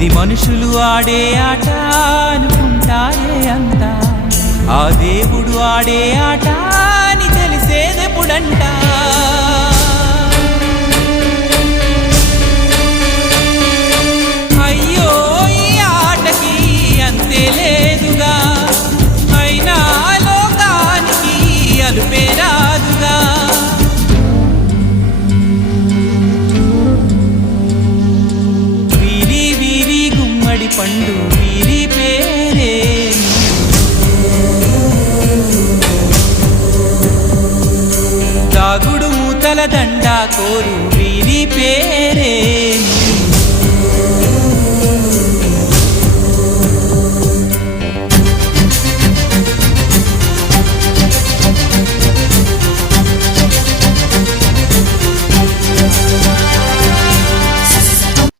ఇది మనుషులు ఆడే ఆట అనుకుంటారే అంతా, ఆ దేవుడు ఆడే ఆట అని తెలిసేదెప్పుడంట. అయ్యో ఈ ఆటకి అంతే లేదుగా, అయినా లోకానికి అలుపే రాదుగా. వీరి వీరి గుమ్మడి పండు వీరి పేరే, దాగుడు మూతల దండా కోరు వీరి పేరే.